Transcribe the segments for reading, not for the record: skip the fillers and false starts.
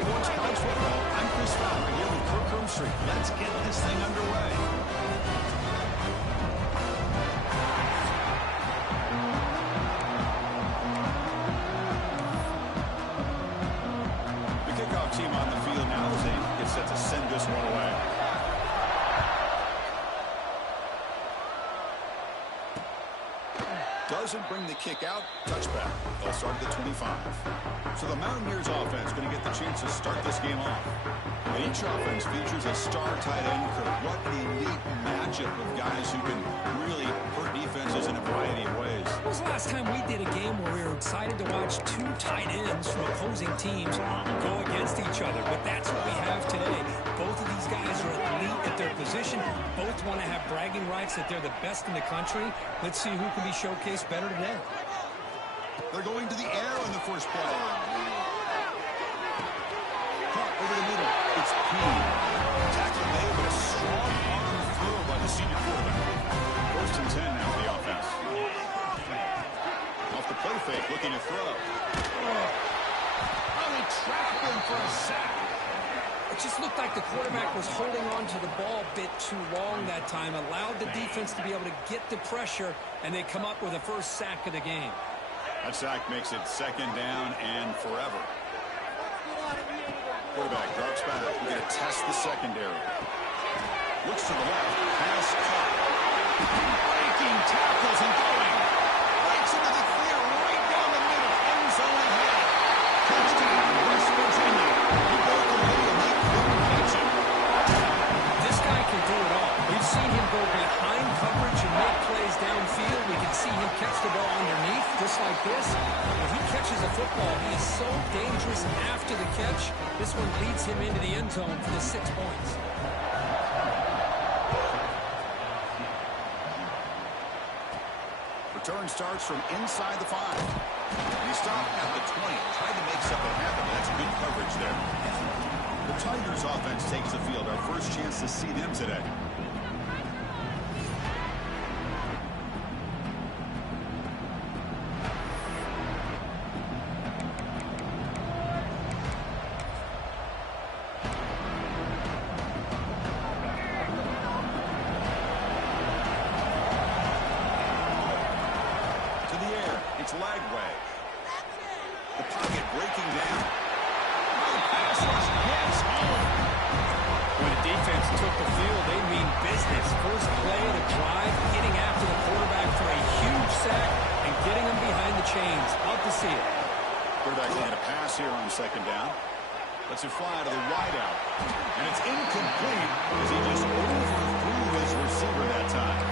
Sports College Football. I'm Chris Fowler here with Kirk Herbstreit. Let's get this thing underway. The kickoff team on the field now as they get set to send this one away. Doesn't bring the kick out. Touchback. They'll start at the 25. So the Mountaineers offense going to get the chance to start this game off. And each offense features a star tight end, Kirk. What an elite matchup of guys who can really hurt defenses in a variety of ways. When was the last time we did a game where we were excited to watch two tight ends from opposing teams go against each other? But that's what we have today. Both of these guys are elite at their position. Both want to have bragging rights that they're the best in the country. Let's see who can be showcased better today. They're going to the air on the first play. Caught over the middle. It's Payne. Tackle made, but a strong arm throw by the senior quarterback. First and 10 now for the offense. Off the play fake, looking to throw. Oh, they trapped him for a sack. It just looked like the quarterback was holding on to the ball a bit too long that time, allowed the defense to be able to get the pressure, and they come up with the first sack of the game. That sack makes it second down and forever. Quarterback drops back. We're going to test the secondary. Looks to the left. Pass caught. Breaking tackles and going. Breaks into the clear right down the middle. End zone ahead. Touchdown, West Virginia. He broke the middle and he couldn't catch it. This guy can do it all. We've seen him go behind coverage and make plays downfield. We can see him catch the ball underneath, just like this. When he catches a football, he is so dangerous after the catch. This one leads him into the end zone for the 6 points. Return starts from inside the 5. He stopped at the 20. Tried to make something happen. That's good coverage there. The Tigers offense takes the field. Our first chance to see them today. Lagway. The pocket breaking down. Oh, pass rush gets home. When the defense took the field, they mean business. First play of the drive, getting after the quarterback for a huge sack and getting him behind the chains. Love to see it. Quarterback looking to pass here on second down. Lets it fly to the wideout. And it's incomplete as he just overthrew his receiver that time.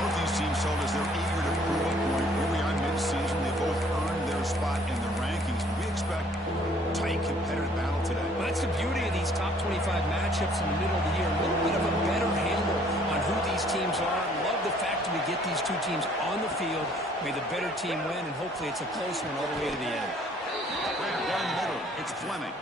Both these teams told us they're eager to prove a point. Here we are mid-season. They both earned their spot in the rankings. We expect a tight, competitive battle today. Well, that's the beauty of these top 25 matchups in the middle of the year. A little bit of a better handle on who these teams are. Love the fact that we get these two teams on the field. May the better team win, and hopefully it's a close one all the way to the end. Down middle, it's Fleming.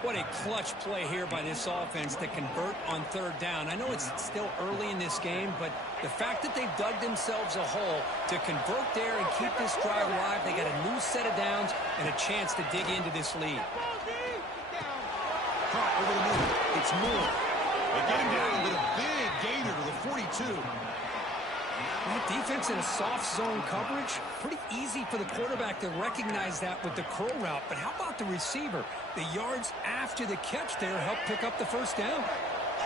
What a clutch play here by this offense to convert on third down. I know it's still early in this game, but the fact that they've dug themselves a hole to convert there and keep this drive alive, they got a new set of downs and a chance to dig into this lead. Caught over the middle. It's Moore. They get him down with a big gainer to the 42. That defense in a soft zone coverage, pretty easy for the quarterback to recognize that with the curl route. But how about the receiver? The yards after the catch there helped pick up the first down.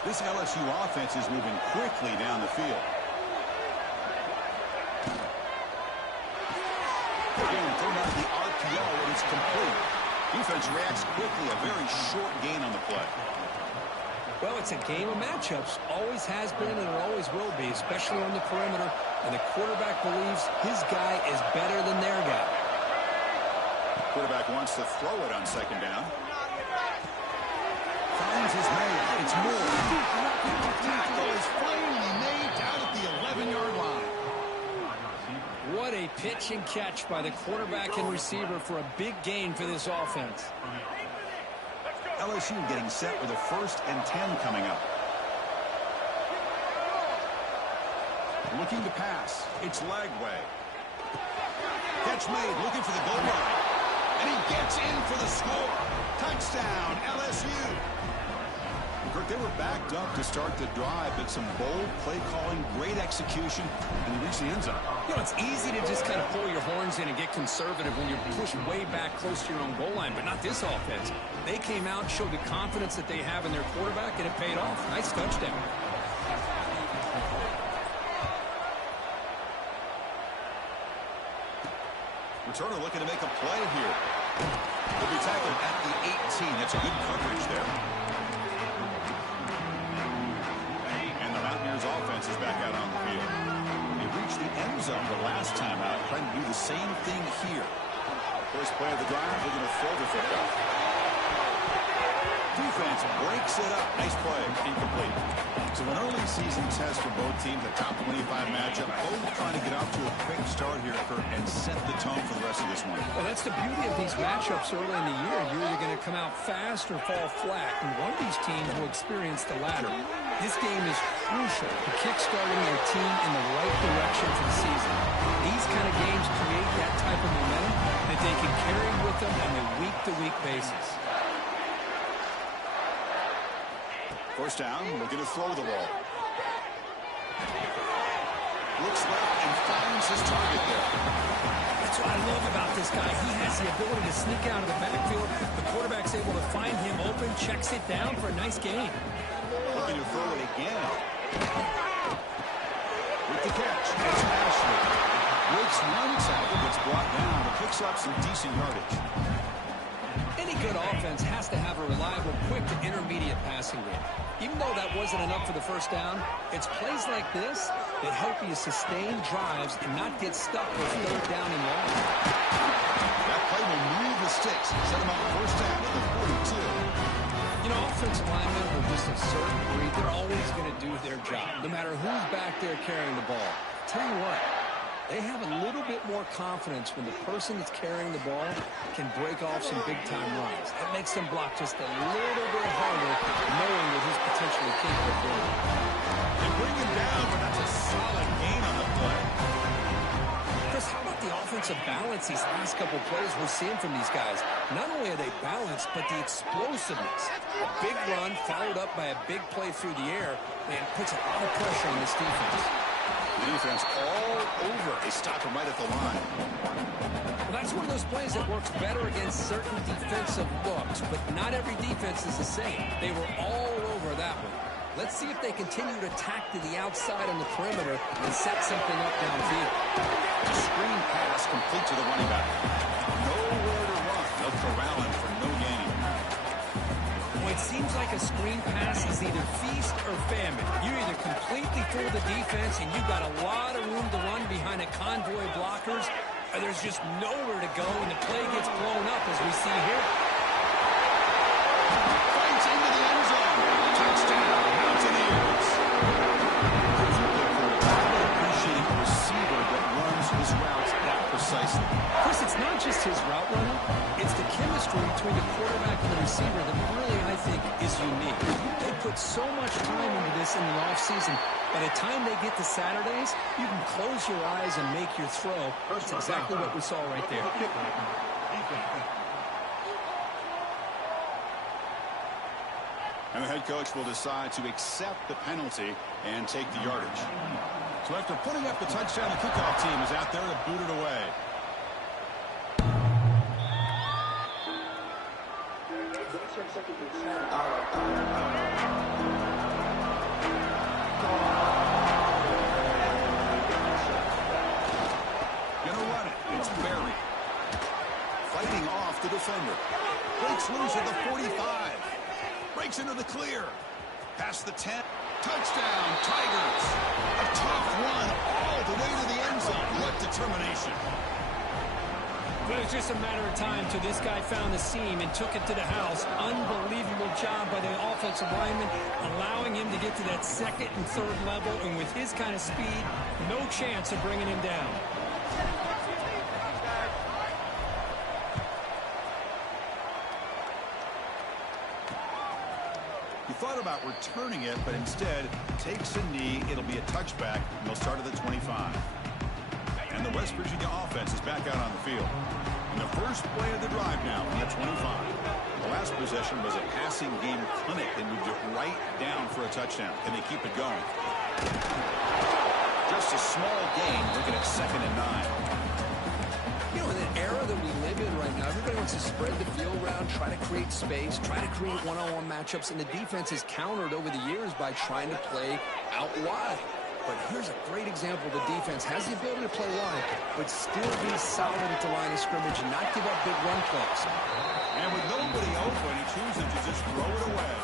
This LSU offense is moving quickly down the field. Again, thrown out the RPO, and it's complete. Defense reacts quickly, a very short gain on the play. Well, it's a game of matchups. Always has been and it always will be, especially on the perimeter. And the quarterback believes his guy is better than their guy. Quarterback wants to throw it on second down. Finds his man. It's Moore. Tackle is finally made down at the 11-yard line. What a pitch and catch by the quarterback and receiver for a big gain for this offense. LSU getting set with a 1st and 10 coming up. Looking to pass. It's Lagway. Catch made, looking for the goal line. And he gets in for the score. Touchdown, LSU. Kirk, they were backed up to start the drive, but some bold play calling, great execution, and they reached the end zone. You know, it's easy to just kind of pull your horns in and get conservative when you're pushed way back close to your own goal line, but not this offense. They came out, showed the confidence that they have in their quarterback, and it paid off. Nice touchdown. Returner looking to make a play here. He'll be tackled at the 18. That's a good coverage there. And the Mountaineers offense is back out on the field. They reached the end zone the last time out, trying to do the same thing here. First play of the drive, they're going to throw the football. Defense breaks it up. Nice play. Incomplete. So an early season test for both teams, a top 25 matchup. Both trying to get off to a quick start here, Kurt, and set the tone for the rest of this one. Well, that's the beauty of these matchups early in the year. You're either going to come out fast or fall flat, and one of these teams will experience the latter. This game is crucial to kickstarting their team in the right direction for the season. These kind of games create that type of momentum that they can carry with them on a week-to-week basis. First down, looking to throw the ball. Looks left and finds his target there. That's what I love about this guy. He has the ability to sneak out of the backfield. The quarterback's able to find him open, checks it down for a nice gain. Looking to throw it again. With the catch, it's Ashley. Breaks one tackle, gets brought down, but picks up some decent yardage. Any good offense has to have a reliable, quick to intermediate passing game. Even though that wasn't enough for the first down, it's plays like this that help you sustain drives and not get stuck with third down and long. That play will move the sticks. Set them up first down at the 42. You know, offensive linemen are just a certain breed. They're always going to do their job, no matter who's back there carrying the ball. Tell you what, they have a little bit more confidence when the person that's carrying the ball can break off some big-time runs. That makes them block just a little bit harder, knowing that he's potentially capable of doing it. They bring him down, but that's a solid gain on the play. Chris, how about the offensive balance these last couple plays we're seeing from these guys? Not only are they balanced, but the explosiveness. A big run followed up by a big play through the air, and puts a lot of pressure on this defense. The defense all over. They stop him right at the line. Well, that's one of those plays that works better against certain defensive looks, but not every defense is the same. They were all over that one. Let's see if they continue to tack to the outside on the perimeter and set something up downfield. A screen pass complete to the running back. Nowhere to run. They'll corral him for no gain. Well, it seems like a screen pass is either feast or famine. You either completely fool the defense and you've got a lot of room to run behind a convoy of blockers, or there's just nowhere to go and the play gets blown up as we see here. Fights into the end zone. Touchdown, Mountaineers. Probably appreciating a receiver that runs his routes that precisely. Chris, it's not just his route running. It's the chemistry between the quarterback and the receiver that really, I think, is unique. They put so much time into this in the offseason. By the time they get to Saturdays, you can close your eyes and make your throw. That's exactly what we saw right there. And the head coach will decide to accept the penalty and take the yardage. So after putting up the touchdown, the kickoff team is out there to boot it away. Gonna run it. It's Barry. Fighting off the defender. Breaks loose at the 45. Breaks into the clear. Past the 10. Touchdown, Tigers. A tough run all the way to the end zone. What determination. But it's just a matter of time till this guy found the seam and took it to the house. Unbelievable job by the offensive lineman, allowing him to get to that second and third level. And with his kind of speed, no chance of bringing him down. He thought about returning it, but instead takes a knee. It'll be a touchback, and they'll start at the 25. And the West Virginia offense is back out on the field. In the first play of the drive now from the 25. The last possession was a passing game clinic. They moved it right down for a touchdown. Can they keep it going? Just a small gain, looking at 2nd and 9. You know, in an era that we live in right now, everybody wants to spread the field around, try to create space, try to create one-on-one matchups, and the defense has countered over the years by trying to play out wide. But here's a great example. The defense has the ability to play wide, but still be solid at the line of scrimmage and not give up big run plays. And with nobody open, he chooses to just throw it away.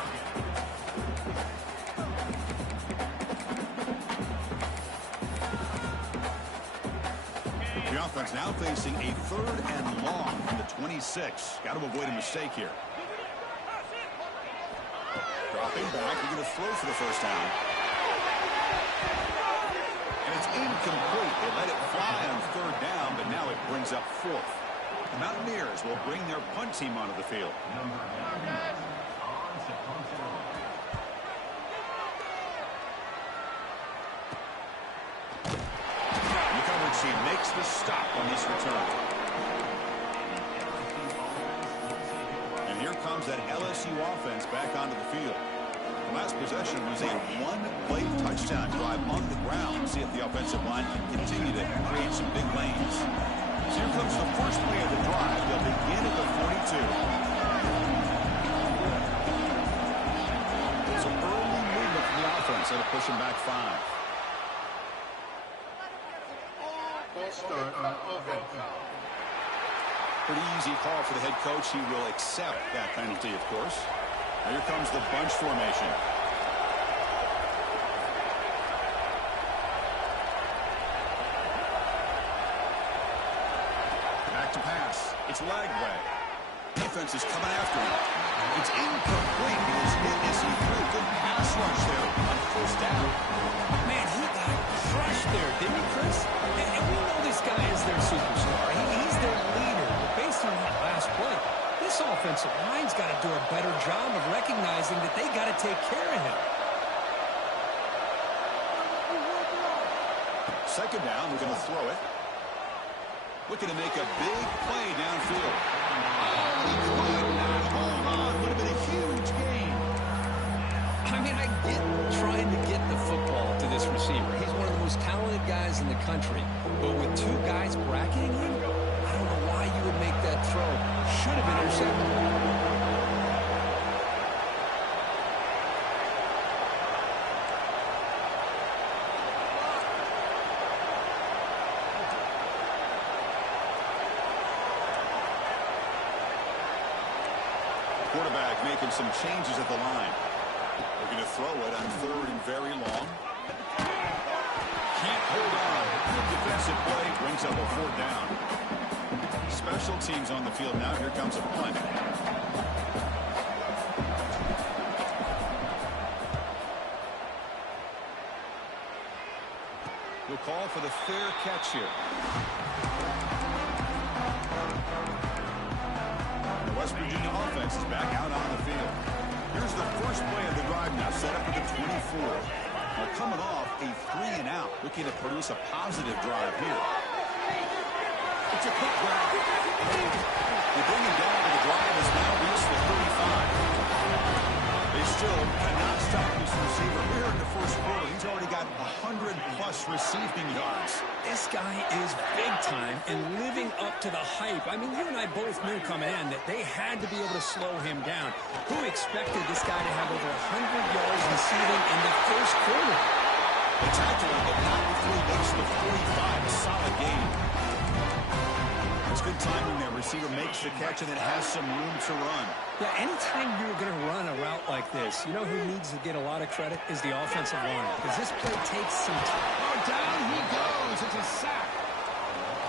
The offense now facing a 3rd and long from the 26. Got to avoid a mistake here. Dropping back, we're going to throw for the first down. And it's incomplete. They let it fly on 3rd down, but now it brings up 4th. The Mountaineers will bring their punt team onto the field. The coverage team makes the stop on this return. And here comes that LSU offense back onto the field. The last possession was a one-play touchdown drive on the ground. See if the offensive line can continue to create some big lanes. So here comes the first play of the drive. They'll begin at the 42. So early movement from the offense. That'll push them back 5. Pretty easy call for the head coach. He will accept that penalty, of course. Now here comes the bunch formation. Back to pass. It's Lagway. Defense is coming after him. It's incomplete. He was hit as he threw. Good pass rush there on 1st down. Man, he got crushed there, didn't he, Chris? And we know this guy is their superstar. He's their leader. But based on that last play, this offensive line's got to do a better job of recognizing that they got to take care of him. 2nd down, we're going to throw it. Looking to make a big play downfield. Oh, he could not hold on. Would have been a huge gain. I mean, I get trying to get the football to this receiver. He's one of the most talented guys in the country. But with 2 guys bracketing him, I don't know why you would make that throw. Should have been intercepted. Quarterback making some changes at the line. We're going to throw it on 3rd and very long. Can't hold on. Good defensive play brings up a 4th down. Special teams on the field now. Here comes a punt. We'll call for the fair catch here. The West Virginia offense is back out on the field. Here's the first play of the drive now, set up at the 24. Now coming off a 3-and-out, looking to produce a positive drive here. It's a quick grab. They bring him down, but the drive has now reached the 35. They still cannot stop this receiver here in the first quarter. He's already got 100-plus receiving yards. This guy is big time and living up to the hype. I mean, you and I both knew coming in that they had to be able to slow him down. Who expected this guy to have over 100 yards receiving in the first quarter? They tackled him, but not before he gets to the 45. A solid game. It's good timing there. Receiver makes the catch and then has some room to run. Yeah, anytime you're going to run a route like this, you know who needs to get a lot of credit is the offensive line. Because this play takes some time. Oh, down he goes. It's a sack.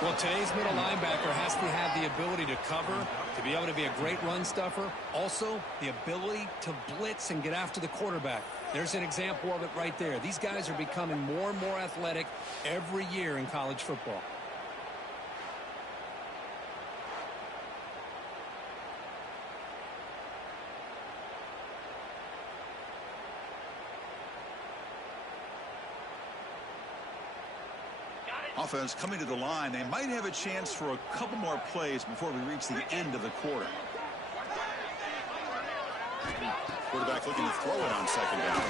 Well, today's middle linebacker has to have the ability to cover, to be able to be a great run stuffer. Also, the ability to blitz and get after the quarterback. There's an example of it right there. These guys are becoming more and more athletic every year in college football. Offense coming to the line. They might have a chance for a couple more plays before we reach the end of the quarter. quarterback looking to throw it on second down.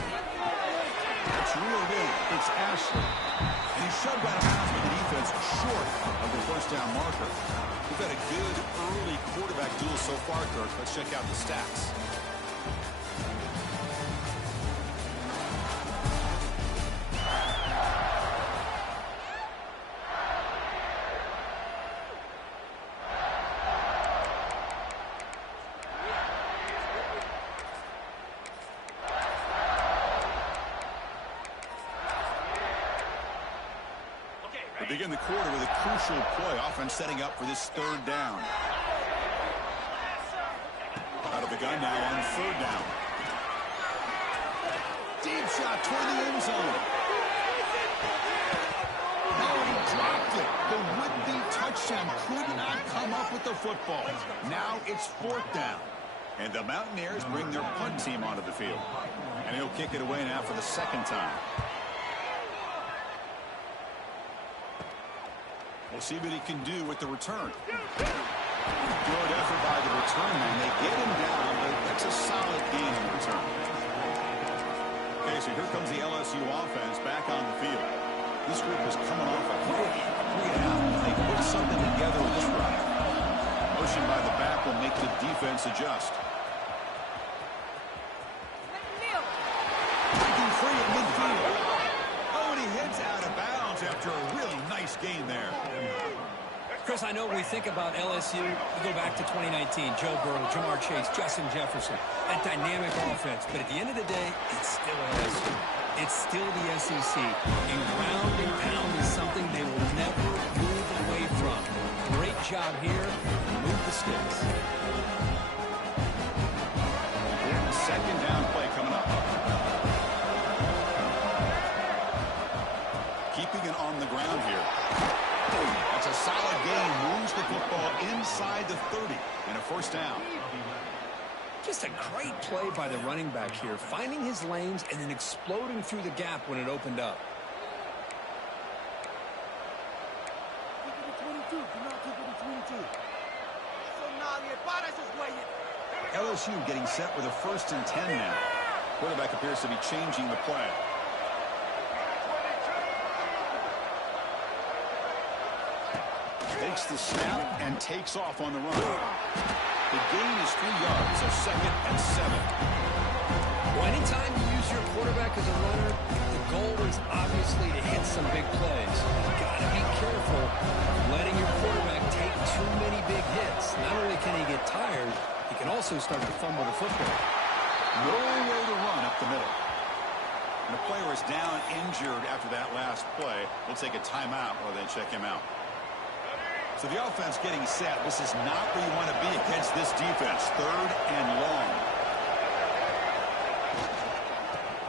That's reeled in. It's Ashley. And he's shoved out of bounds by the defense short of the first down marker. We've had a good early quarterback duel so far, Kirk. Let's check out the stats. We begin the quarter with a crucial play. Offense setting up for this third down. Out of the gun now on third down. Deep shot toward the end zone. Now he dropped it. The would-be touchdown could not come up with the football. Now it's fourth down. And the Mountaineers bring their punt team onto the field. And he'll kick it away now for the second time. We'll see what he can do with the return. Good effort by the return man. They get him down, but that's a solid gain on the return. Okay, so here comes the LSU offense back on the field. This group is coming off a quick 3.5. They put something together with this run. Motion by the back will make the defense adjust. Breaking free at midfield. Oh, and he heads out of bounds after a really nice gain there. Chris, I know we think about LSU, we go back to 2019, Joe Burrow, Jamar Chase, Justin Jefferson, that dynamic offense. But at the end of the day, it's still LSU. It's still the SEC. And ground and pound is something they will never move away from. Great job here. Move the sticks. Second down play coming up. Keeping it on the ground here. That's a solid gain. Moves the football inside the 30 and a first down. Just a great play by the running back here, finding his lanes and then exploding through the gap when it opened up. LSU getting set with a 1st and 10 now. Quarterback appears to be changing the play. Takes the snap and takes off on the run. The gain is 3 yards, so 2nd and 7. Well, anytime you use your quarterback as a runner, the goal is obviously to hit some big plays. You've got to be careful letting your quarterback take too many big hits. Not only can he get tired, he can also start to fumble the football. No way to run up the middle. And the player is down injured after that last play. We'll take a timeout while they check him out. So the offense getting set. This is not where you want to be against this defense. 3rd and long.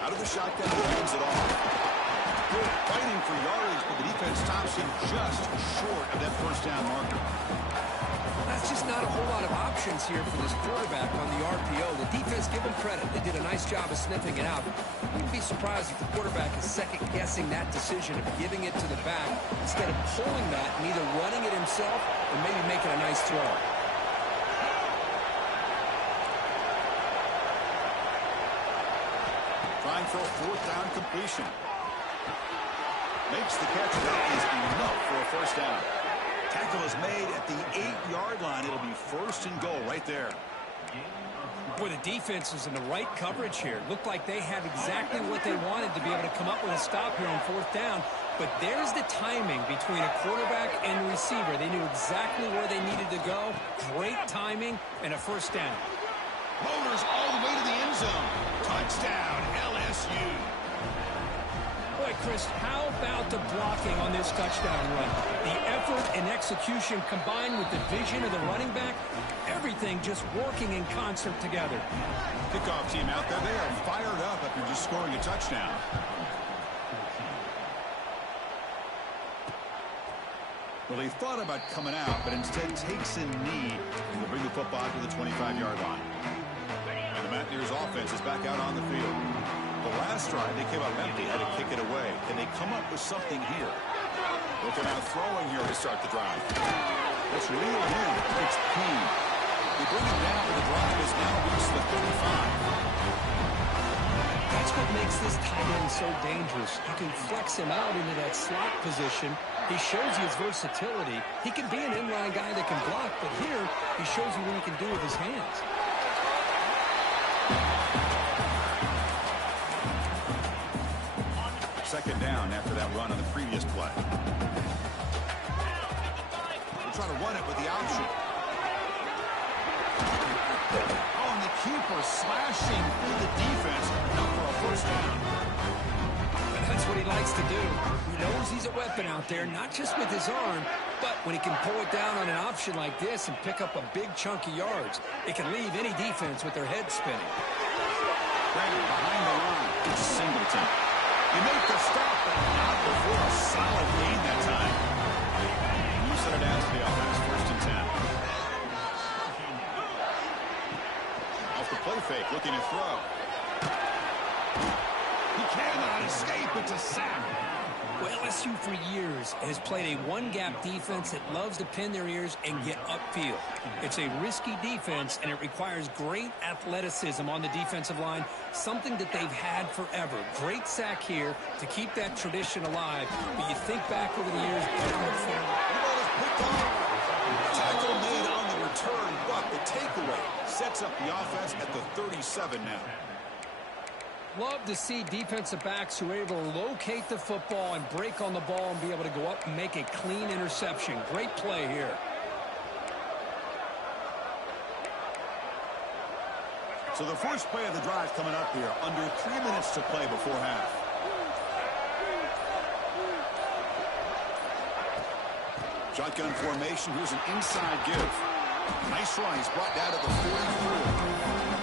Out of the shotgun, he hands it off. Good fighting for yardage, but the defense stops him just short of that first down marker. That's just not a whole lot of options here for this quarterback on the RPO. The defense, give them credit. They did a nice job of sniffing it out. Wouldn't be surprised if the quarterback is second-guessing that decision of giving it to the back instead of pulling that and either running it himself or maybe making a nice throw. Trying for a 4th down completion. Makes the catch. That is enough for a first down. Tackle is made at the 8-yard line. It'll be 1st and goal right there. Boy, the defense is in the right coverage here. Looked like they had exactly what they wanted to be able to come up with a stop here on 4th down. But there's the timing between a quarterback and a receiver. They knew exactly where they needed to go. Great timing and a first down. Motors all the way to the end zone. Touchdown, LSU. Boy, Chris, how about the blocking on this touchdown run? The effort and execution combined with the vision of the running back, everything just working in concert together. Kickoff team out there, they are fired up after just scoring a touchdown. Well, he thought about coming out, but instead takes a knee and will bring the football to the 25-yard line. And the Mountaineers offense is back out on the field. The last drive, they came up empty, had to kick it away. Can they come up with something here? Looking out throwing here to start the drive. Let's reel it in. It's Payne. They bring it down, but the drive has now reached the 35. makes this tight end so dangerous? You can flex him out into that slot position. He shows you his versatility. He can be an inline guy that can block, but here he shows you what he can do with his hands. Second down after that run on the previous play. They're trying to run it with the option. Oh, and the keeper slashing through the defense. Now for a first down. And that's what he likes to do. He knows he's a weapon out there, not just with his arm, but when he can pull it down on an option like this and pick up a big chunk of yards, it can leave any defense with their head spinning. Behind the line, it's Singleton. You make the stop, but not before a solid gain that time. You set it down to the offense, 1st and 10. Off the play fake, looking to throw. He cannot escape. It's a sack. Well, LSU for years has played a one-gap defense that loves to pin their ears and get upfield. It's a risky defense, and it requires great athleticism on the defensive line, something that they've had forever. Great sack here to keep that tradition alive. But you think back over the years, tackle made on the return, but the takeaway sets up the offense at the 37 now. Love to see defensive backs who are able to locate the football and break on the ball and be able to go up and make a clean interception. Great play here. So the first play of the drive coming up here, under 3 minutes to play before half. Shotgun formation. Here's an inside give. Nice run. He's brought down to the 44.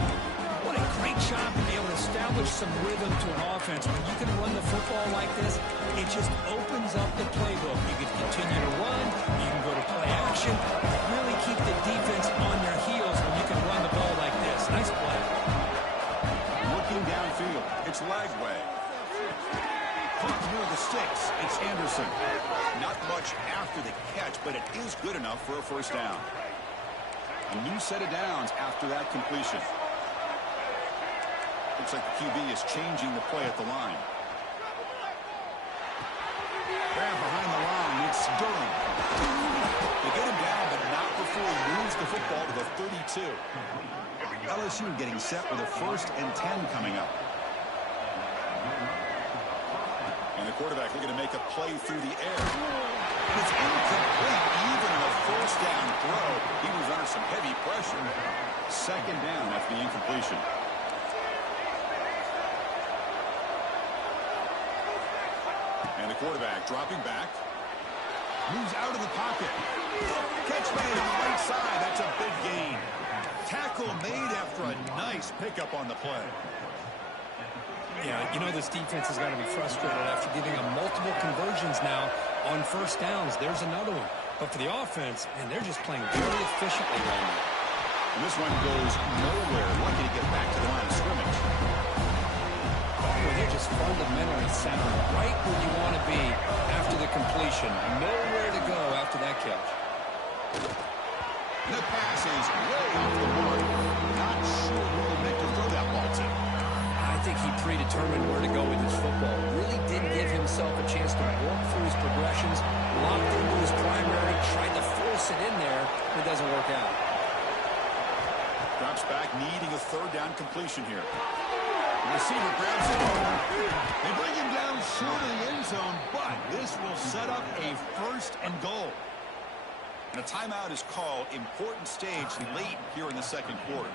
What a great job to be able to establish some rhythm to an offense. When you can run the football like this, it just opens up the playbook. You can continue to run. You can go to play action. Really keep the defense on their heels when you can run the ball like this. Nice play. Looking downfield. It's Lagway. Caught near the sticks. It's Anderson. Not much after the catch, but it is good enough for a first down. A new set of downs after that completion. Looks like the QB is changing the play at the line. Grab behind the line. It's Durham. They get him down, but not before he moves the football to the 32. LSU getting set with a 1st and 10 coming up. And the quarterback looking to make a play through the air. And it's incomplete, even on a first down throw. He was under some heavy pressure. Second down after the incompletion. And the quarterback dropping back. Moves out of the pocket. Catch made on the right side. That's a big gain. Tackle made after a nice pickup on the play. Yeah, you know this defense has got to be frustrated after giving them multiple conversions now on first downs. There's another one. But for the offense, man, they're just playing very efficiently right now. And this one goes nowhere. Lucky to get back to the line of scrimmage. Well, they're just fundamentally sound, right where you want to be after the completion. Nowhere to go after that catch. And the pass is way off the mark. Not sure who he meant to throw that ball to. I think he predetermined where to go with his football. Really didn't give himself a chance to walk through his progressions, locked into his primary, tried to force it in there, but it doesn't work out. Drops back, needing a 3rd down completion here. The receiver grabs it. They bring him down short of the end zone, but this will set up a 1st and goal. And a timeout is called. Important stage late here in the 2nd quarter.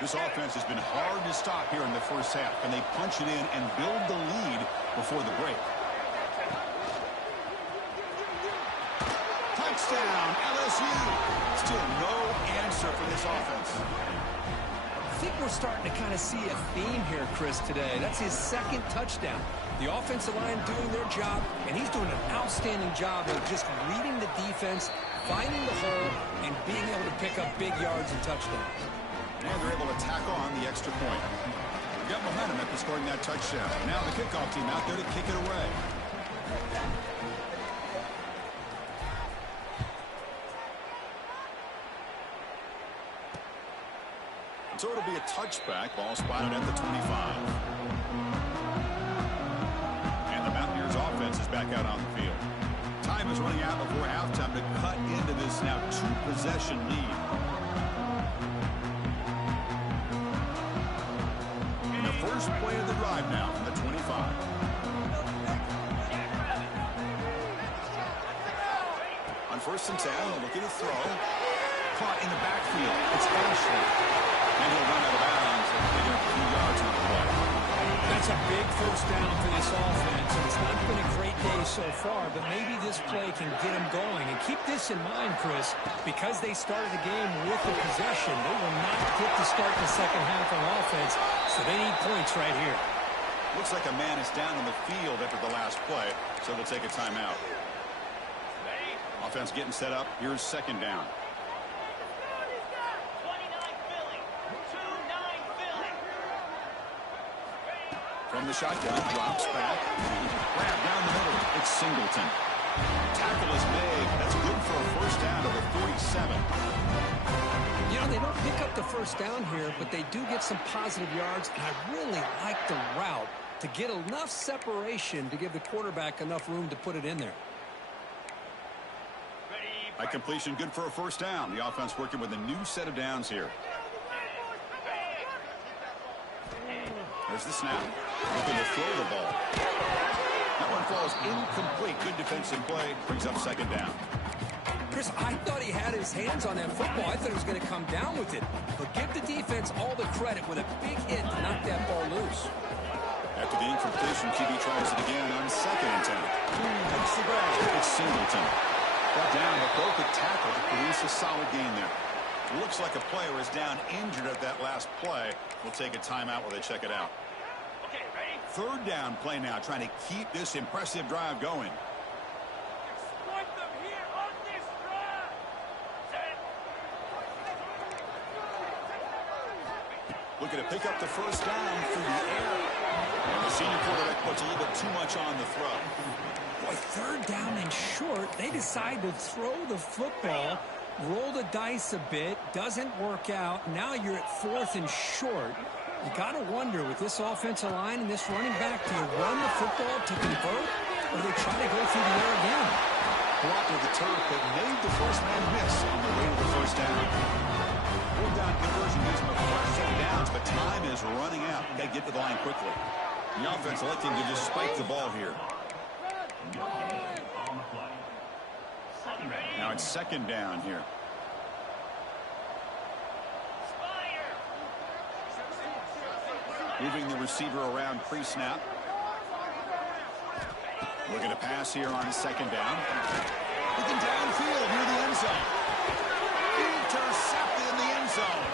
This offense has been hard to stop here in the first half. Can they punch it in and build the lead before the break? Touchdown, LSU. Still no answer for this offense. I think we're starting to kind of see a theme here, Chris, today. That's his 2nd touchdown. The offensive line doing their job, and he's doing an outstanding job of just reading the defense, finding the hole, and being able to pick up big yards and touchdowns. And they're able to tack on the extra point. We've got momentum after scoring that touchdown. Now the kickoff team out there to kick it away. So it'll be a touchback. Ball spotted at the 25. And the Mountaineers offense is back out on the field. Time is running out before halftime to cut into this now two-possession lead. And the first play of the drive now from the 25. On 1st and 10, they're looking to throw. Caught in the backfield. It's Ashley. And he'll run out of bounds and pick up a few yards on the play. That's a big first down for this offense, and it's not been a great day so far, but maybe this play can get them going. And keep this in mind, Chris, because they started the game with the possession, they will not get to start the second half on offense, so they need points right here. Looks like a man is down on the field after the last play, so they'll take a timeout. Offense getting set up. Here's 2nd down. From the shotgun, drops back. Grab down the middle. It's Singleton. Tackle is made. That's good for a first down to the 47. You know, they don't pick up the first down here, but they do get some positive yards, and I really like the route to get enough separation to give the quarterback enough room to put it in there. By completion, good for a first down. The offense working with a new set of downs here. There's the snap. Looking to throw the ball. That one falls incomplete. Good defensive play. Brings up 2nd down. Chris, I thought he had his hands on that football. I thought he was going to come down with it. But give the defense all the credit with a big hit to knock that ball loose. After the incompletion, QB tries it again on 2nd and 10. Takes the grab. It's Singleton. Brought down, but broke the tackle to produce a solid gain there. Looks like a player is down injured at that last play. We'll take a timeout while they check it out. Okay, ready? 3rd down play now, trying to keep this impressive drive going. Exploit them here on this drive. Set. Looking to pick up the first down through the air. And the senior quarterback puts a little bit too much on the throw. Boy, 3rd down and short. They decide to throw the football. Roll the dice a bit, doesn't work out. Now you're at 4th and short. You got to wonder, with this offensive line and this running back, do you run the football to convert, or do they try to go through the air again? Blocked with the turf, but made the first man miss on the way to the first down. 4th down conversion gives them a fresh set of downs, but time is running out. Got to get to the line quickly. The offense electing to just spike the ball here. Now it's 2nd down here. Moving the receiver around pre-snap. Looking to pass here on 2nd down. Looking downfield near the end zone. Intercepted in the end zone.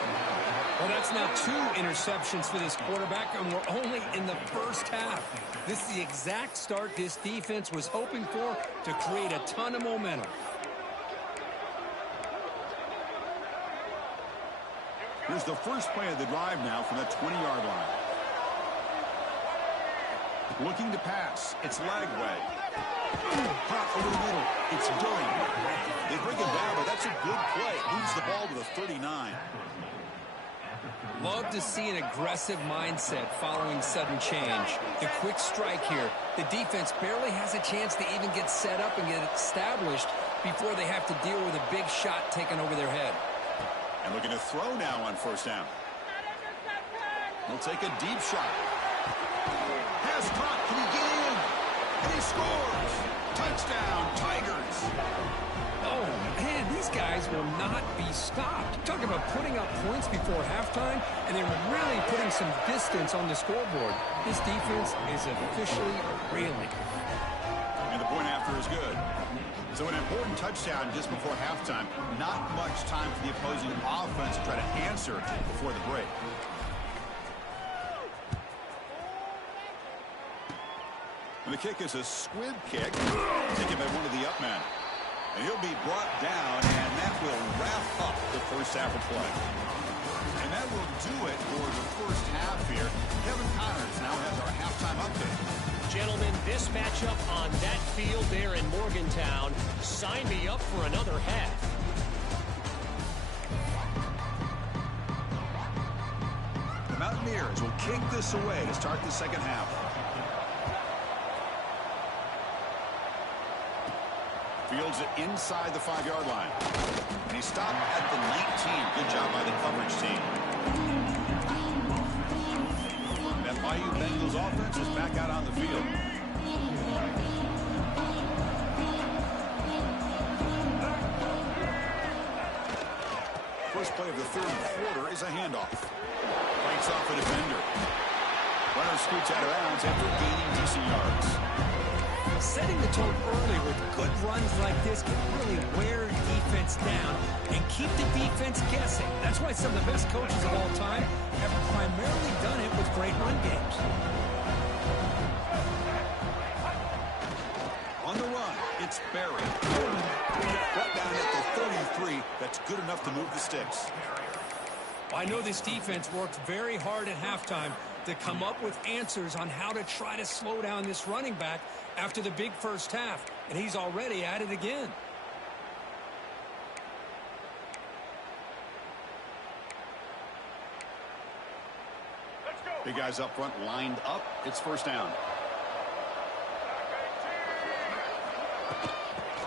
Well, that's now 2 interceptions for this quarterback, and we're only in the first half. This is the exact start this defense was hoping for to create a ton of momentum. Here's the first play of the drive now from the 20-yard line. Looking to pass. It's Lagway. Hot over the middle. It's Durham. They bring him down, but that's a good play. Moves the ball to the 39. Love to see an aggressive mindset following sudden change. The quick strike here. The defense barely has a chance to even get set up and get established before they have to deal with a big shot taken over their head. And looking to throw now on 1st down. He'll take a deep shot. Has caught. Can he get in? And he scores. Touchdown, Tigers. Oh, man, these guys will not be stopped. Talk about putting up points before halftime, and they're really putting some distance on the scoreboard. This defense is officially reeling. And the point after is good. So an important touchdown just before halftime. Not much time for the opposing offense to try to answer before the break. And the kick is a squib kick, taken by one of the up men. And he'll be brought down, and that will wrap up the first half of play. And that will do it for the first half here. Kevin Connors now has our halftime update. Gentlemen, this matchup on that field there in Morgantown, sign me up for another half. Mountaineers will kick this away to start the second half. Fields it inside the 5-yard line. And he stopped at the 19. Good job by the coverage team. That Bayou Bengals offense is back out on the field. First play of the third quarter is a handoff. Breaks off a defender. Runner scoots out of bounds after gaining decent yards. Setting the tone early with good runs like this can really wear defense down and keep the defense guessing. That's why some of the best coaches of all time have primarily done it with great run games. On the run, it's Barry. Brought down at the 33. That's good enough to move the sticks. I know this defense worked very hard at halftime to come up with answers on how to try to slow down this running back after the big first half, and he's already at it again. Big guys up front lined up. It's first down.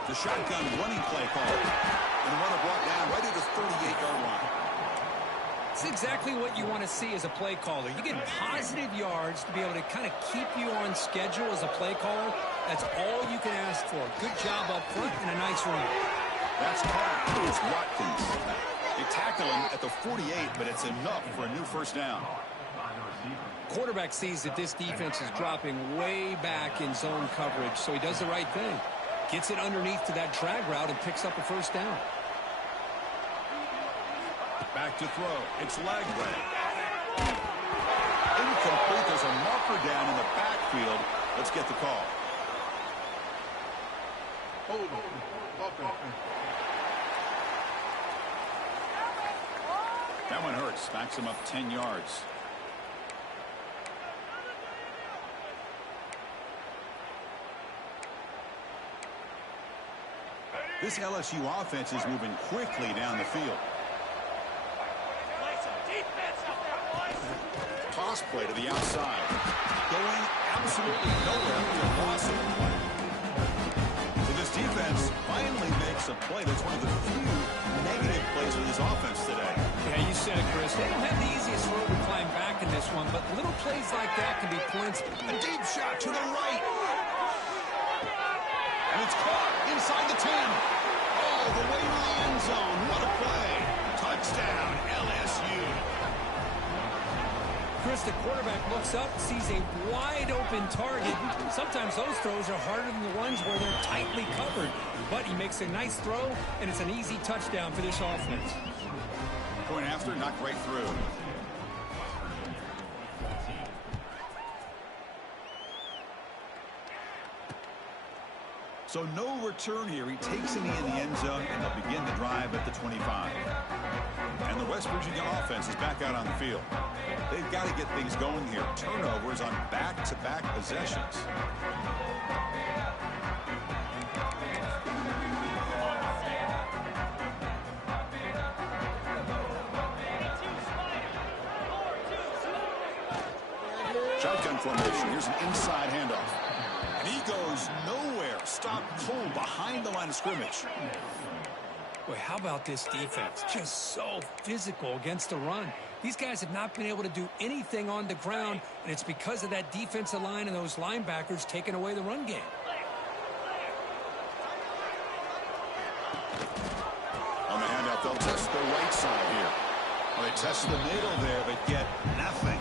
The shotgun running play call. And the runner brought down right at the 38-yard line. It's exactly what you want to see as a play caller. You get positive yards to be able to kind of keep you on schedule as a play caller. That's all you can ask for. Good job up front and a nice run. That's caught. It's Watkins. They tackle him at the 48, but it's enough for a new first down. Quarterback sees that this defense is dropping way back in zone coverage, so he does the right thing. Gets it underneath to that drag route and picks up a first down. Back to throw. It's Lagway. Incomplete. There's a marker down in the backfield. Let's get the call. That one hurts. Backs him up 10 yards. This LSU offense is moving quickly down the field. Toss play to the outside. Going absolutely nowhere for a loss. So this defense finally makes a play that's one of the few negative plays of this offense today. Yeah, you said it, Chris. They don't have the easiest road to climb back in this one, but little plays like that can be points. A deep shot to the right. And it's caught inside the 10. All the way to the end zone. What a play. Touchdown, LSU. Chris, the quarterback looks up, sees a wide-open target. Sometimes those throws are harder than the ones where they're tightly covered. But he makes a nice throw, and it's an easy touchdown for this offense. Point after, knocked right through. So no return here. He takes it in the end zone, and they'll begin the drive at the 25. And the West Virginia offense is back out on the field. They've got to get things going here. Turnovers on back-to-back possessions. Shotgun formation. Here's an inside handoff. And he goes nowhere. Stopped cold behind the line of scrimmage. Boy, how about this defense? Just so physical against the run. These guys have not been able to do anything on the ground, and it's because of that defensive line and those linebackers taking away the run game. On the handoff, they'll test the right side here. Well, they test the middle there, but get nothing.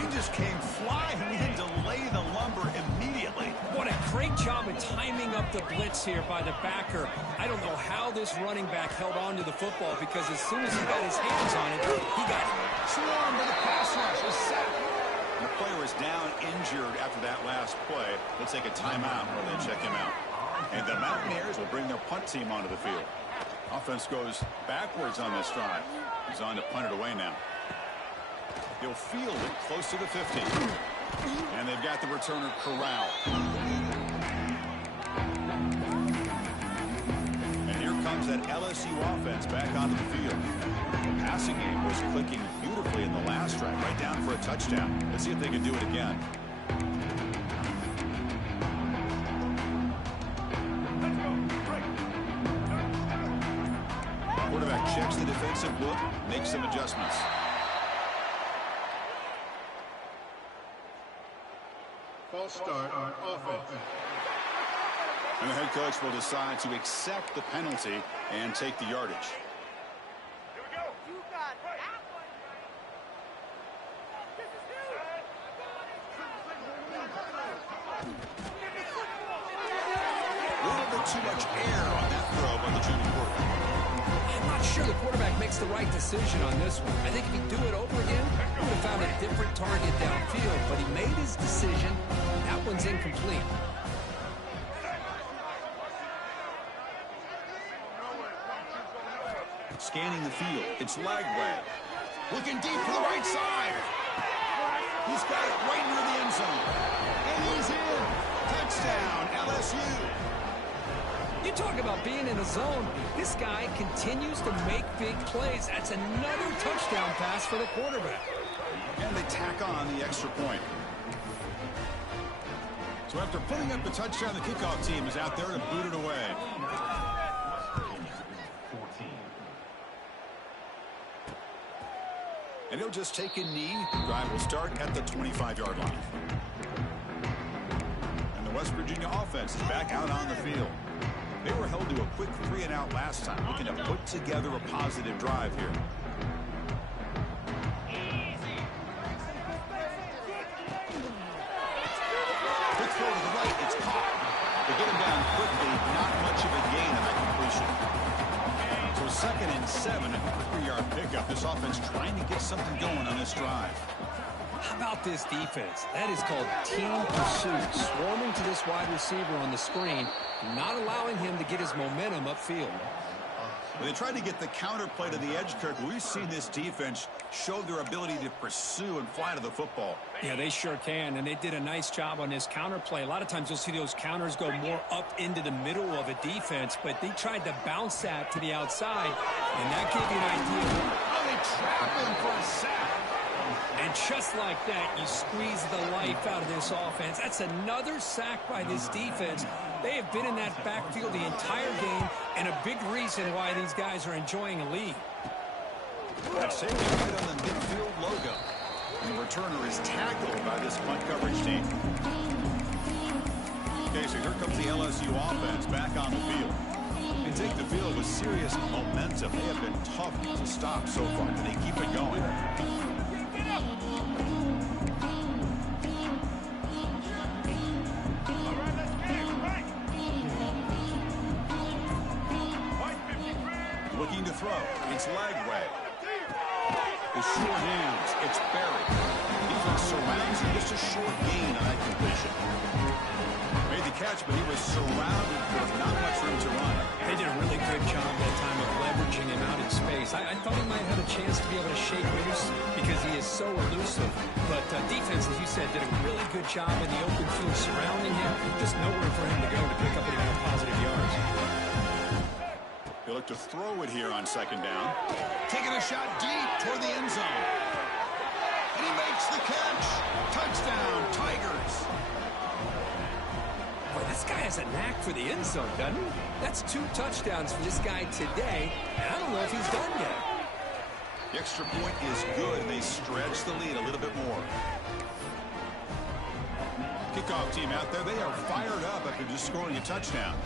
He just came flying in to lay the lumber immediately. What a great job of timing up the blitz here by the backer. I don't know how this running back held on to the football, because as soon as he got his hands on it, he got swarmed by the pass rush. A sack. The player is down injured after that last play. Let's take a timeout while they check him out. And the Mountaineers will bring their punt team onto the field. Offense goes backwards on this drive. He's on to punt it away now. He'll field it close to the 50. And they've got the returner corralled. And here comes that LSU offense back onto the field. The passing game was clicking beautifully actually in the last drive, right down for a touchdown. Let's see if they can do it again. Quarterback checks the defensive look, makes some adjustments. False start on offense. And the head coach will decide to accept the penalty and take the yardage. Here we go. You got that one. This is huge. A little bit too much air on that throw by the junior quarterback. I'm not sure the quarterback makes the right decision on this one. I think if he'd do it over again, he would have found a different target downfield, but he made his decision. That one's incomplete. Scanning the field, it's Lagway. Looking deep to the right side. He's got it right near the end zone. And he's in. Touchdown, LSU. You talk about being in a zone. This guy continues to make big plays. That's another touchdown pass for the quarterback. And they tack on the extra point. So after putting up the touchdown, the kickoff team is out there to boot it away. And he'll just take a knee. The drive will start at the 25-yard line. And the West Virginia offense is back out on the field. They were held to a quick 3-and-out last time, looking to put together a positive drive here. Quick throw to the right, it's caught. They get him down quickly, not much of a gain on that completion. So 2nd and 7, a 3-yard pickup. This offense trying to get something going on this drive. How about this defense? That is called team pursuit. Swarming to this wide receiver on the screen, not allowing him to get his momentum upfield. When they tried to get the counter play to the edge, Kirk, we've seen this defense show their ability to pursue and fly to the football. Yeah, they sure can, and they did a nice job on this counter play. A lot of times you'll see those counters go more up into the middle of a defense, but they tried to bounce that to the outside, and that gave you an idea. Oh, they trap him for a sack. And just like that, you squeeze the life out of this offense. That's another sack by this defense. They have been in that backfield the entire game, and a big reason why these guys are enjoying a lead. That safety right on the midfield logo. And the returner is tackled by this punt coverage team. Okay, so here comes the LSU offense back on the field. They take the field with serious momentum. They have been tough to stop so far, and they keep it going. Looking to throw. It's Lagway. The short hands. It's buried. Defense surrounds him. Just a short gain on that completion. Made the catch, but he was surrounded with not much room to run. They did a really good job that time of leveraging him out in space. I thought he might have a chance to be able to shake loose because he is so elusive. But defense, as you said, did a really good job in the open field surrounding him. Just nowhere for him to go to pick up any more positive yards. He'll look to throw it here on 2nd down. Taking a shot deep toward the end zone. And he makes the catch. Touchdown, Tigers. Boy, this guy has a knack for the end zone, doesn't he? That's 2 touchdowns for this guy today, and I don't know if he's done yet. The extra point is good, and they stretch the lead a little bit more. Kickoff team out there, they are fired up after just scoring a touchdown.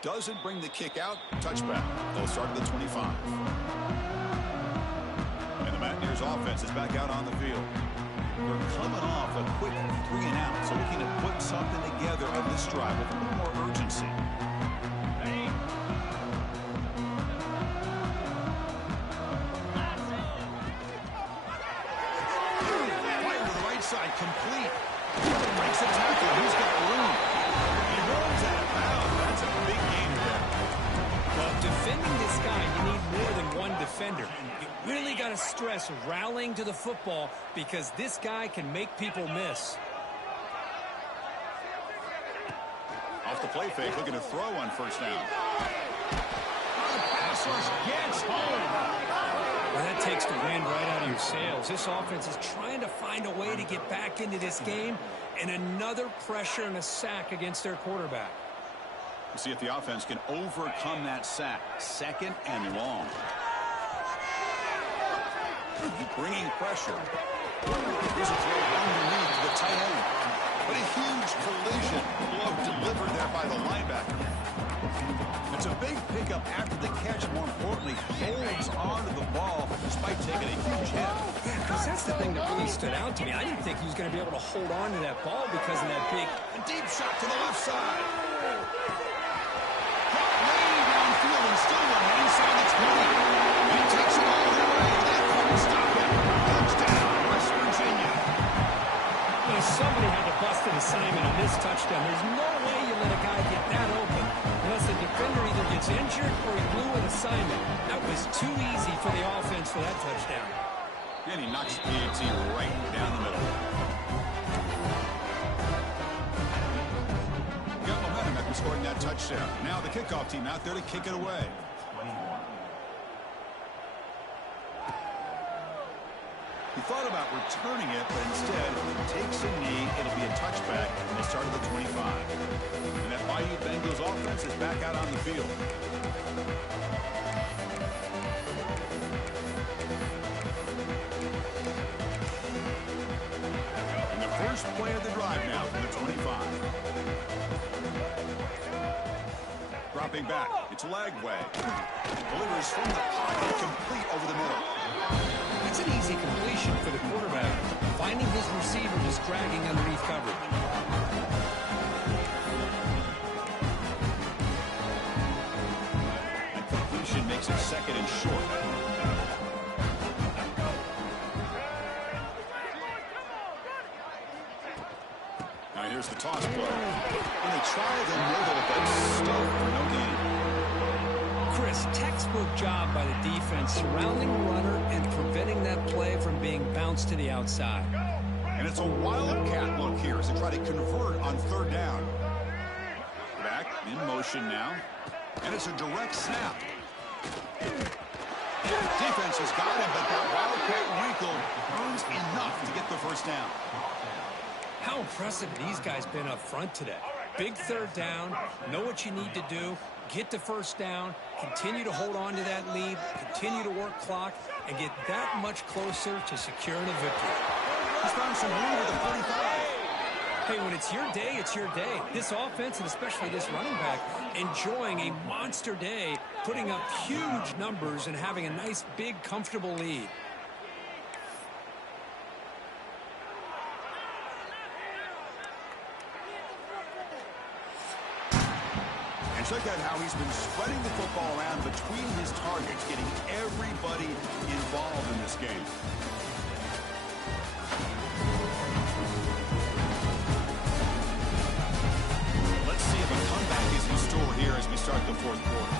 Doesn't bring the kick out. Touchback. They'll start at the 25. And the Mountaineers offense is back out on the field. They're coming off a quick 3-and-out, so looking to put something together on this drive with a little more urgency. Fire to the right side, complete. Breaks the tackle. He's got room. He rolls out of bounds. That's a big gain there. Well, defending this guy, you need more than one defender. defender. You really got to stress rallying to the football because this guy can make people miss. Off the play fake, looking to throw on first down. The pass rush gets home. Well, that takes the wind right out of your sails. This offense is trying to find a way to get back into this game, and another pressure and a sack against their quarterback. We'll see if the offense can overcome that sack. 2nd and long. Bringing pressure. Here's a throw underneath the tight end. But a huge collision blow delivered there by the linebacker. It's a big pickup after the catch. More importantly, holds onto the ball despite taking a huge hit. Yeah, because that's the thing that really stood out to me. I didn't think he was going to be able to hold on to that ball because of that big... A deep shot to the left side. Caught way downfield and still running inside the 20. He takes it all the way. They couldn't stop him. Touchdown, West Virginia. Well, somebody had to bust an assignment on this touchdown. There's no way you let a guy get that open unless the defender either gets injured or he blew an assignment. That was too easy for the offense for that touchdown. And he knocks the PAT right down the middle. Got momentum after scoring that touchdown. Now the kickoff team out there to kick it away. He thought about returning it, but instead takes a knee. It'll be a touchback, and they start at the 25. And that Bayou Bengals offense is back out on the field. And the first play of the drive now from the 25. Dropping back, it's Lagway. Delivers from the pocket, complete over the middle. It's an easy completion for the quarterback, finding his receiver just dragging underneath coverage. That completion makes it 2nd and short. Now here's the toss play. When they try the middle, but still for no gain. Chris, textbook job by the defense surrounding the runner and preventing that play from being bounced to the outside. And it's a wildcat look here as they try to convert on 3rd down. Back in motion now. And it's a direct snap. Defense has got him, but that wildcat wrinkle earns enough to get the first down. How impressive these guys been up front today. Big 3rd down, know what you need to do, get the first down, continue to hold on to that lead, continue to work clock, and get that much closer to securing a victory. He's found some room with the 45. Hey, when it's your day, it's your day. This offense, and especially this running back, enjoying a monster day, putting up huge numbers and having a nice, big, comfortable lead. And check out how he's been spreading the football around between his targets, getting everybody involved in this game. Let's see if a comeback is in store here as we start the 4th quarter.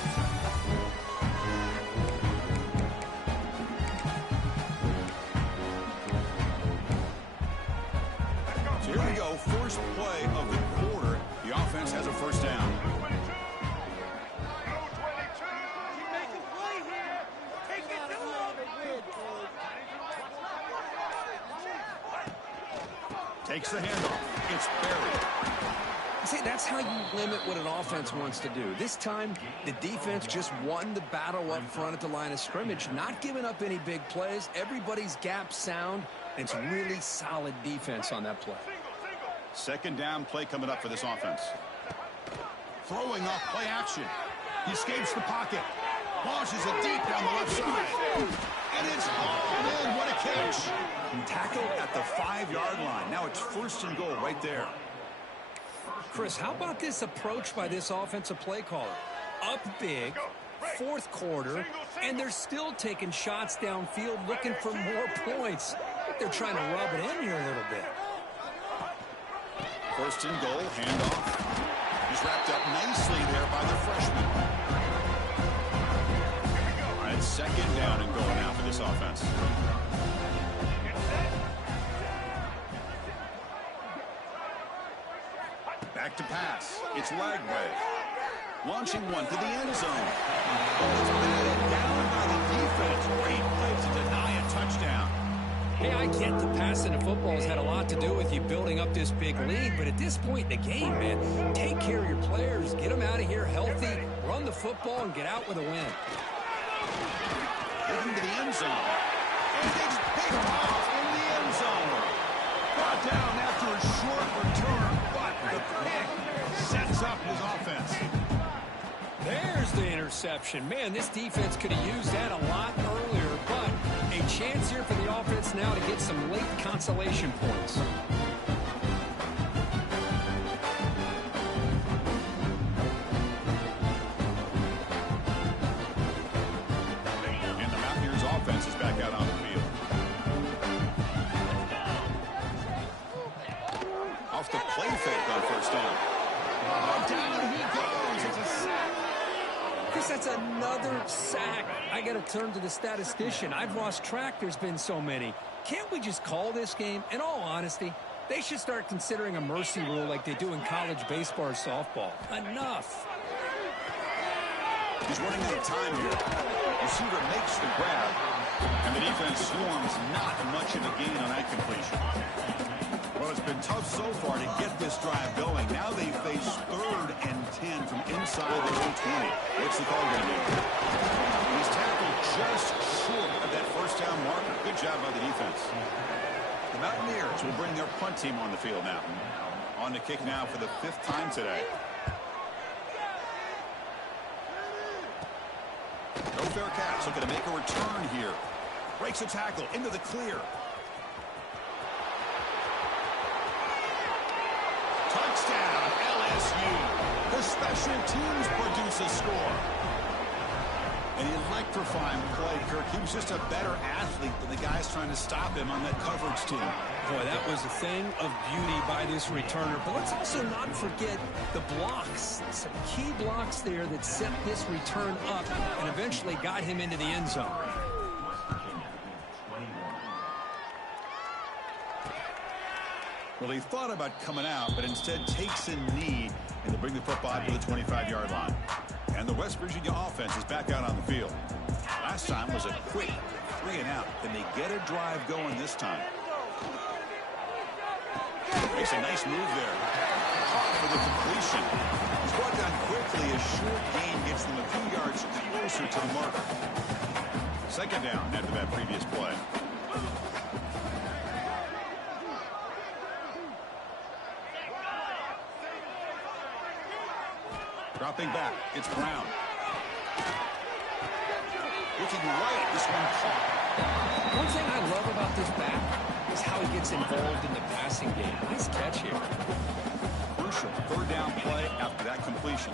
So here we go, first play of the quarter. The offense has a first down. Takes the handoff. It's buried. See, that's how you limit what an offense wants to do. This time, the defense just won the battle up front at the line of scrimmage, not giving up any big plays. Everybody's gap sound. It's really solid defense on that play. 2nd down play coming up for this offense. Throwing off play action. He escapes the pocket. Launches it deep down the left side. And it's hauled in. What a catch. And tackled at the 5-yard line. Now it's 1st and goal right there. Chris, how about this approach by this offensive play caller? Up big, 4th quarter, and they're still taking shots downfield looking for more points. They're trying to rub it in here a little bit. 1st and goal, handoff. He's wrapped up nicely there by the freshman. It's second down and going now for this offense. Back to pass. It's Lagway. Launching one to the end zone. Oh, it's batted down by the defense. Great play to deny a touchdown. Hey, I get the passing of football has had a lot to do with you building up this big lead, but at this point in the game, man, take care of your players, get them out of here healthy, run the football, and get out with a win. Looking to the end zone. And it's picked off in the end zone. Brought down after a short return, but the pick sets up his offense. There's the interception. Man, this defense could have used that a lot earlier, but a chance here for the offense now to get some late consolation points. And the Mountaineers offense is back out on the field. Off the play fake on first down. Down he goes. It's a sack. Chris, that's another sack. I got to turn to the statistician. I've lost track. There's been so many. Can't we just call this game? In all honesty, they should start considering a mercy rule like they do in college baseball or softball. Enough. He's running out of time here. Receiver makes the grab, and the defense swarms not much of a gain on that completion. Well, it's been tough so far to get this drive going. Now they face 3rd and 10 from inside their own 20. What's the call going to be? He's tackled just short of that first down marker. Good job by the defense. The Mountaineers will bring their punt team on the field now. On the kick now for the 5th time today. No fair catch. Looking to make a return here. Breaks a tackle into the clear. Touchdown, LSU. The special teams produce a score. An electrifying play, Kirk. He was just a better athlete than the guys trying to stop him on that coverage team. Boy, that was a thing of beauty by this returner. But let's also not forget the blocks. Some key blocks there that set this return up and eventually got him into the end zone. Well, he thought about coming out, but instead takes a knee and to bring the football to the 25-yard line. And the West Virginia offense is back out on the field. Last time was a quick 3-and-out. Can they get a drive going this time? Makes a nice move there. Caught for the completion. He's brought down quickly. A short gain gets them a few yards closer to the marker. Second down after that previous play. Dropping back, it's Brown. Looking right, this one caught. One thing I love about this back is how he gets involved in the passing game. Nice catch here. Crucial 3rd down play after that completion.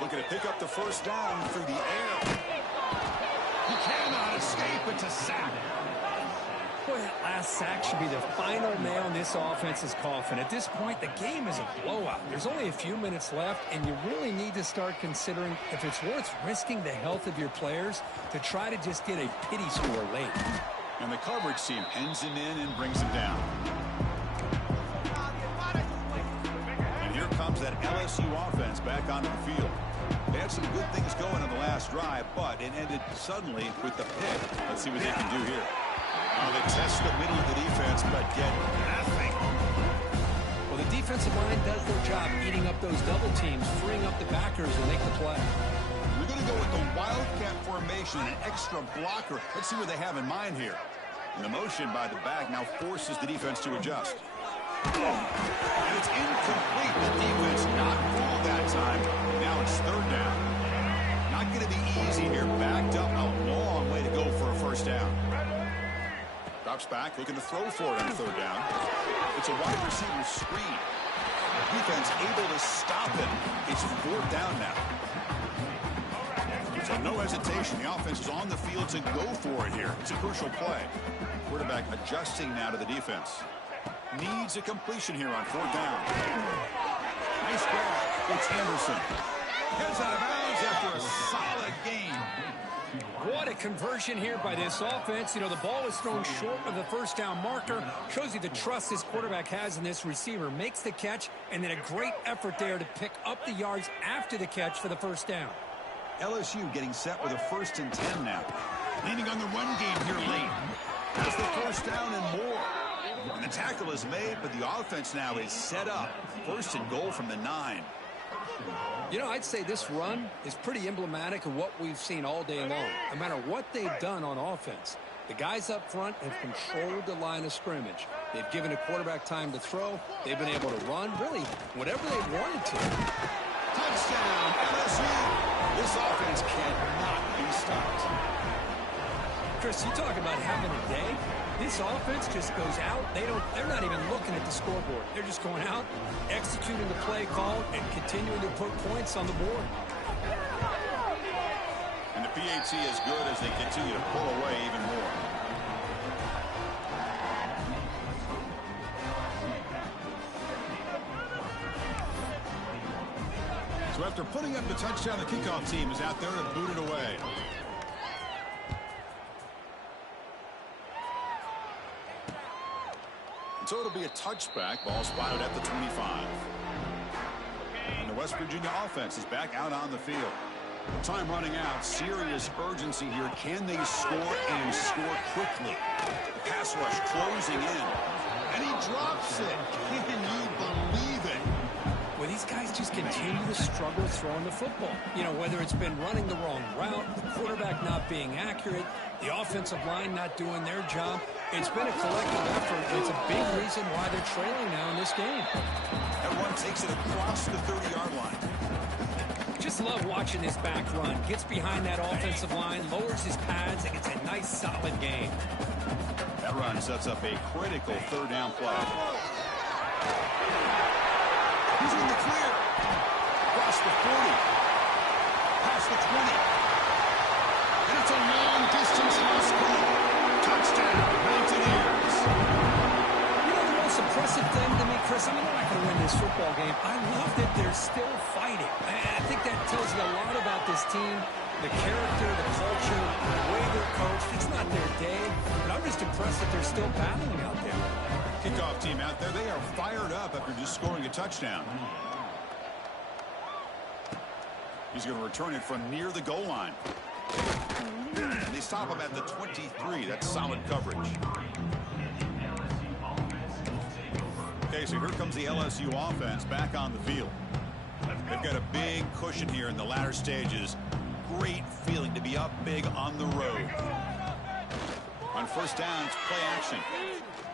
Looking to pick up the first down through the air. He cannot escape. It's a sack. Boy, that last sack should be the final nail in this offense's coffin. At this point, the game is a blowout. There's only a few minutes left, and you really need to start considering if it's worth risking the health of your players to try to just get a pity score late. And the coverage team pins him in and brings him down. And here comes that LSU offense back onto the field. They had some good things going on the last drive, but it ended suddenly with the pick. Let's see what they can do here. They test the middle of the defense, but get nothing. Well, the defensive line does their job eating up those double teams, freeing up the backers to make the play. We're going to go with the Wildcat formation, an extra blocker. Let's see what they have in mind here. And the motion by the back now forces the defense to adjust. And it's incomplete. The defense not fooled that time. Now it's 3rd down. Not going to be easy here. Backed up a long way to go for a first down. Drops back, looking to throw for it on 3rd down. It's a wide receiver screen. Defense able to stop him. It's 4th down now. So no hesitation. The offense is on the field to go for it here. It's a crucial play. Quarterback adjusting now to the defense. Needs a completion here on 4th down. Nice grab. It's Anderson. Heads out of bounds. yards after a solid game. What a conversion here by this offense. You know, the ball was thrown short of the first down marker. Shows you the trust this quarterback has in this receiver. Makes the catch, and then a great effort there to pick up the yards after the catch for the first down. LSU getting set with a 1st and 10 now. Leaning on the run game here late. Has the first down and more. And the tackle is made, but the offense now is set up. 1st and goal from the 9. You know, I'd say this run is pretty emblematic of what we've seen all day long. No matter what they've done on offense, the guys up front have controlled the line of scrimmage. They've given the quarterback time to throw. They've been able to run, really, whatever they wanted to. Touchdown, LSU. This offense cannot be stopped. Chris, you talk about having a day. This offense just goes out. They're not even looking at the scoreboard. They're just going out, executing the play call, and continuing to put points on the board. And the PAT is good as they continue to pull away even more. So after putting up the touchdown, the kickoff team is out there to boot it away. So it'll be a touchback. Ball spotted at the 25. And the West Virginia offense is back out on the field. Time running out. Serious urgency here. Can they score and score quickly? The pass rush closing in. And he drops it. Can you believe it? Well, these guys just continue to struggle throwing the football. You know, whether it's been running the wrong route, the quarterback not being accurate, the offensive line not doing their job. It's been a collective effort. It's a big reason why they're trailing now in this game. That one takes it across the 30-yard line. Just love watching this back run. Gets behind that offensive line, lowers his pads, and gets a nice, solid gain. That run sets up a critical 3rd down play. He's in the clear. Across the 40. Past the 20. And it's a long-distance house call. Touchdown, Mountaineers. You know, the most impressive thing to me, Chris, I mean, they're not going to win this football game. I love that they're still fighting. I think that tells you a lot about this team, the character, the culture, the way they're coached. It's not their day, but I'm just impressed that they're still battling out there. Kickoff team out there. They are fired up after just scoring a touchdown. He's going to return it from near the goal line. And they stop him at the 23. That's solid coverage. Okay, so here comes the LSU offense back on the field. They've got a big cushion here in the latter stages. Great feeling to be up big on the road. On 1st down, it's play action.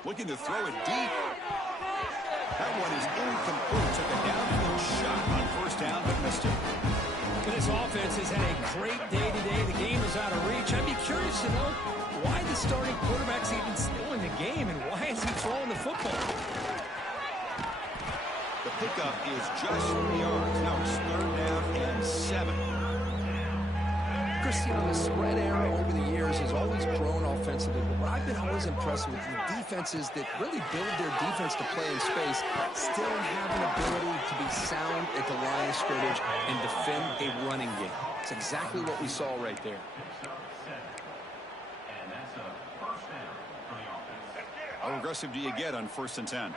Looking to throw it deep. That one is incomplete. Took a downfield shot on 1st down, but missed it. This offense has had a great day today. The game is out of reach. I'd be curious to know why the starting quarterback's even still in the game and why is he throwing the football? The pickup is just 3 yards. Now it's 3rd down and 7. Chris, you know, the spread era over the years has always grown offensively, but what I've been always impressed with the defenses that really build their defense to play in space still have an ability to be sound at the line of scrimmage and defend a running game. It's exactly what we saw right there. How aggressive do you get on 1st and 10?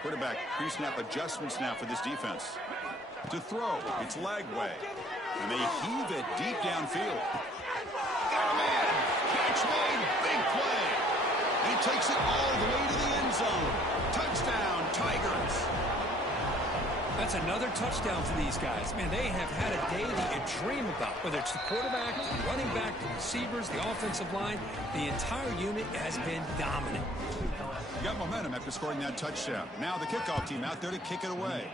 Quarterback pre-snap adjustments now for this defense. To throw, it's leg way. And they heave it deep downfield. Got a man! Catch made! Big play! And he takes it all the way to the end zone. Touchdown, Tigers! That's another touchdown for these guys. Man, they have had a day that you dream about. Whether it's the quarterback, the running back, the receivers, the offensive line, the entire unit has been dominant. You got momentum after scoring that touchdown. Now the kickoff team out there to kick it away.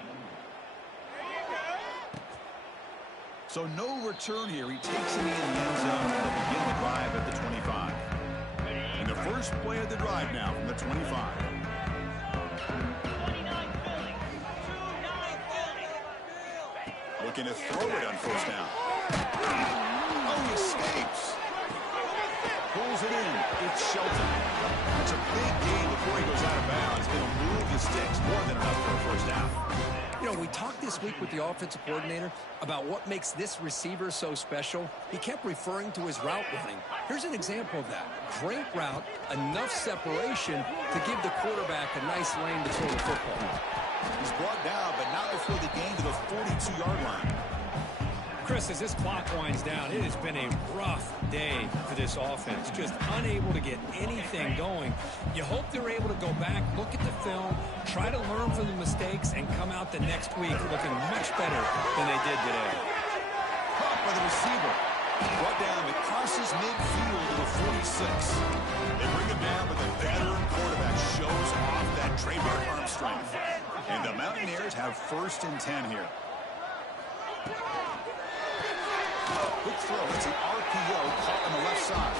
So no return here. He takes it in the end zone to begin the drive at the 25. And the first play of the drive now from the 25. Looking to throw it on 1st down. Oh, he escapes. Pulls it in. It's Shelton. It's a big gain before he goes out of bounds. It'll move the sticks more than enough for a first down. You know, we talked this week with the offensive coordinator about what makes this receiver so special. He kept referring to his route running. Here's an example of that. Great route, enough separation to give the quarterback a nice lane to throw the football. He's brought down, but not before the gain to the 42-yard line. Chris, as this clock winds down, it has been a rough day for this offense. Just unable to get anything going. You hope they're able to go back, look at the film, try to learn from the mistakes, and come out the next week looking much better than they did today. Caught by the receiver. Brought down, it crosses midfield to the 46. They bring him down, but the veteran quarterback shows off that trademark arm strength. And the Mountaineers have 1st and 10 here. Quick throw. It's an RPO caught on the left side.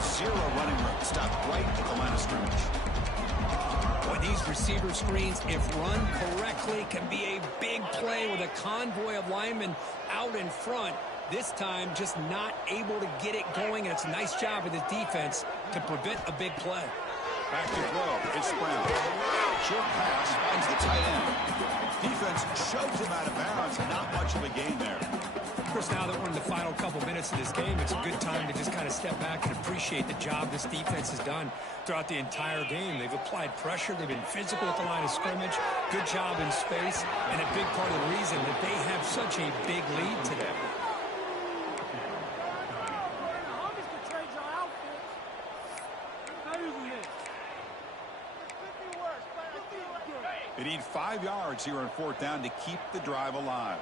0 running room. Stopped right at the line of scrimmage. Boy, these receiver screens, if run correctly, can be a big play with a convoy of linemen out in front. This time, just not able to get it going, and it's a nice job of the defense to prevent a big play. Back to throw. It's Brown. Short pass finds the tight end. Defense shoves him out of bounds. Not much of a gain there. Of course, now that we're in the final couple minutes of this game, it's a good time to just kind of step back and appreciate the job this defense has done throughout the entire game. They've applied pressure. They've been physical at the line of scrimmage. Good job in space, and a big part of the reason that they have such a big lead today. They need 5 yards here on 4th down to keep the drive alive.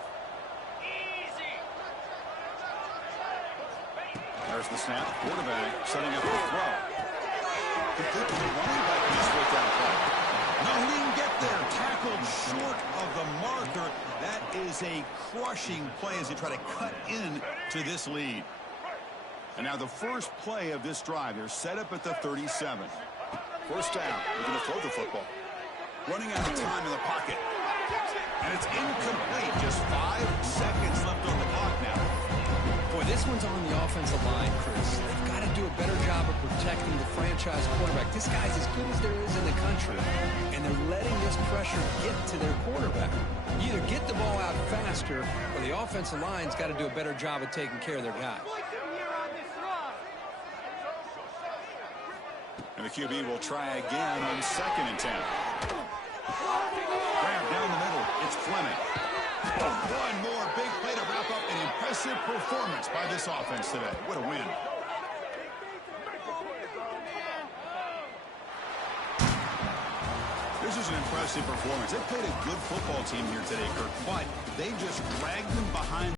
There's the snap. Quarterback setting up the throw. Completely running back in this 4th down play. No, he didn't get there. Tackled short of the marker. That is a crushing play as they try to cut in to this lead. And now the first play of this drive. They're set up at the 37. 1st down. They're going to throw the football. Running out of time in the pocket. And it's incomplete. Just 5 seconds left on the clock now. Boy, this one's on the offensive line, Chris. They've got to do a better job of protecting the franchise quarterback. This guy's as good as there is in the country, and they're letting this pressure get to their quarterback. You either get the ball out faster, or the offensive line's got to do a better job of taking care of their guy. And the QB will try again on 2nd and 10. Grab down the middle. It's Fleming. One more big play to wrap up an impressive performance by this offense today. What a win. This is an impressive performance. They played a good football team here today, Kirk, but they just dragged them behind.